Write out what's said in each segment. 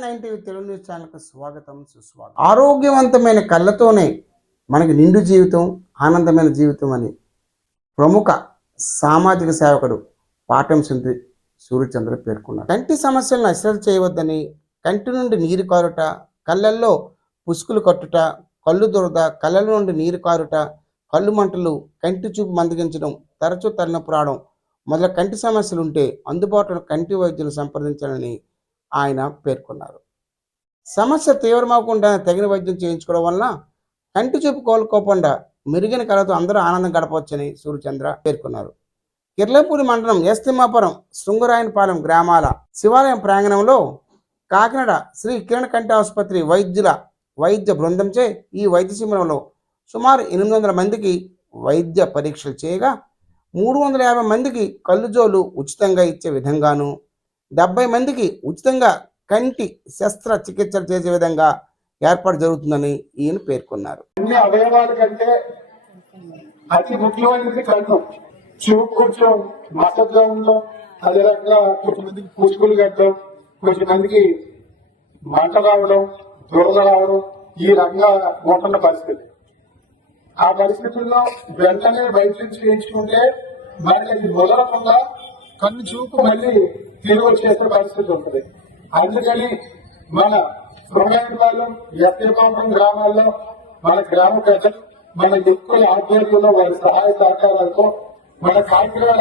SR9 Telugu news ఛానల్కు స్వాగతం సుస్వాగతం. ఆరోగ్యవంతమైన కళ్ళతోనే మనకి నిండు జీవితం, ఆనందమైన జీవితం అని ప్రముఖ సామాజిక సేవకుడు పాటంశెట్టి సూర్యచంద్ర పేర్కొన్నారు. కంటి సమస్యలను అశ్రద్ధ చేయవద్దని, కంటి నుండి నీరు కారుట, కళ్ళల్లో పుసుకులు కట్టుట, కళ్ళు దురద, కళ్ళ నుండి నీరు కారుట, కళ్ళు మంటలు, కంటి చూపు మందగించడం, తరచూ తలనొప్పి రావడం మొదల కంటి సమస్యలు ఉంటే అందుబాటులో కంటి వైద్యులు సంప్రదించాలని ఆయన పేర్కొన్నారు. సమస్య తీవ్రమవకుండా తగిన వైద్యం చేయించుకోవడం వలన కంటి చూపు కోలుకోకుండా మెరుగైన కళతో అందరూ ఆనందం గడపవచ్చని సూర్యచంద్ర పేర్కొన్నారు. కిర్లంపూడి మండలం ఎస్ తిమ్మాపురం, శృంగరాయనపాలెం గ్రామాల శివాలయం ప్రాంగణంలో కాకినాడ శ్రీ కిరణ్ కంటి ఆసుపత్రి వైద్య బృందంచే ఈ వైద్య శిబిరంలో సుమారు 800 మందికి వైద్య పరీక్షలు చేయగా 350 మందికి కళ్ళుజోలు ఉచితంగా ఇచ్చే విధంగాను, 70 మందికి ఉచితంగా కంటి శస్త్రచికిత్సలు చేసే విధంగా ఏర్పాటు జరుగుతుందని ఈయన పేర్కొన్నారు. అన్ని అవయవాల కంటే అతి ముఖ్యమైనది కన్ను. చూపు కొంచెం మసగ్గా ఉండడం, అదే రకంగా కొంతమందికి పుసుకులు కట్టడం, కొంతమందికి మంట రావడం, దురద రావడం, ఈ రకంగా ఉంటున్న పరిస్థితి. ఆ పరిస్థితుల్లో వెంటనే వైద్యం చేయించుకుంటే మనకి అది మొదలకుండా కన్ను చూపు మళ్ళీ తిరిగి వచ్చేసే పరిస్థితి ఉంటుంది. అందుకని మన శృంగరాయనపాలెం, ఎస్ తిమ్మాపురం గ్రామాల్లో మన గ్రామ ప్రజలు, మన యువకుల ఆధ్వర్యంలో వారి సహాయ సహకారాలతో మన కాకినాడ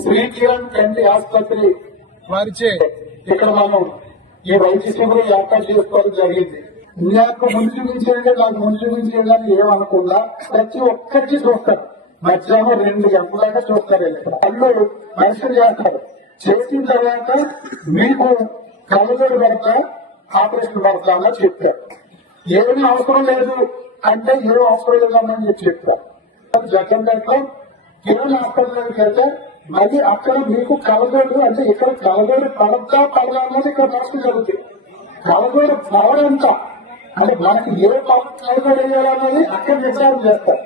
శ్రీ కిరణ్ కంటి ఆసుపత్రి వారిచే ఇక్కడ మనం ఈ వైద్య శిబిరం ఏర్పాటు చేసుకోవడం జరిగింది. నాకు ముందు చూపించేయండి, నాకు ముందు చూపించేయాలని ఏమనకుండా ప్రతి ఒక్కరికి చూస్తారు. మధ్యాహ్నం 2 గంటల దాకా చూస్తారు. కళ్ళు పరిశీలన చేస్తారు. చేసిన తర్వాత మీకు కళ్ళజోడు పడతా, ఆపరేషన్ పడతా అని చెప్తారు. ఏమీ అవసరం లేదు అంటే ఏం అవసరం లేదమ్మని చెప్పి చెప్తారు. జగన్పేటలో కిరణ్ హాస్పిటల్కి వెళ్తే మళ్ళీ అక్కడ మీకు కళ్ళజోడు అంటే ఇక్కడ కళ్ళజోడు పడతా పడదా అన్నది ఇక్కడ ప్రశ్న జరుగుతుంది. కళ్ళజోడు పడడంతా అంటే మనకి ఏ కళ్ళజోడు వేయాలన్నది అక్కడ నిర్ధారణ చేస్తారు.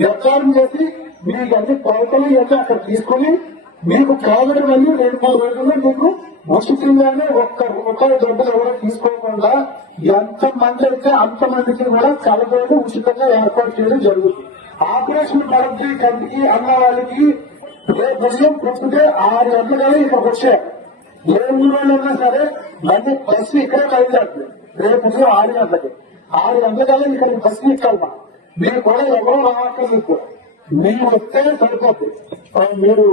నిర్ధారణ చేసి మీకు అన్ని కొలతలు అయితే అక్కడ తీసుకుని మీకు కళ్ళజోడు మళ్ళీ 2-3 రోజుల్లో మీకు ఉచితంగానే ఒక్క రూపాయి డబ్బులు ఎవరో తీసుకోకుండా ఎంత మంది అయితే అంతమందికి కూడా కళ్ళజోడు ఉచితంగా ఏర్పాటు చేయడం జరుగుతుంది. ఆపరేషన్ పడద్ది కంటికి అన్న వాళ్ళకి రేపు ఉదయం పుట్టుకుంటే 6 గంటల ఇక్కడికి వచ్చారు. ఏ ఊళ్ళో ఉన్నా సరే మళ్ళీ బస్సు ఇక్కడే బయలుదేరుతుంది. రేపు ఉదయం 6 గంటలకి 6 గంటల ఇక్కడికి బస్సు ఎక్కాలి. మీరు కూడా ఎవరో రావట్లేదు. మీరు వస్తే సరిపోద్ది. మీరు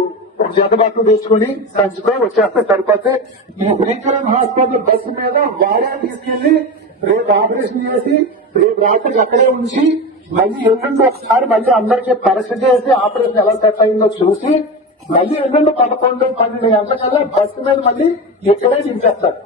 ఒక జత బట్టలు తీసుకుని సంచుతో వచ్చేస్తే సరిపోతే ఈ శ్రీకరణ్ హాస్పిటల్ బస్సు మీద వాడే తీసుకెళ్లి రేపు ఆపరేషన్ చేసి రేపు రాత్రికి అక్కడే ఉంచి మళ్ళీ ఎల్లుండి ఒకసారి మళ్ళీ అందరికీ పరీక్ష చేసి ఆపరేషన్ ఎలా సెట్ అయిందో చూసి మళ్ళీ ఎల్లుండి 11-12 గంటలకల్లా బస్సు మీద మళ్ళీ ఇక్కడే దించేస్తారు.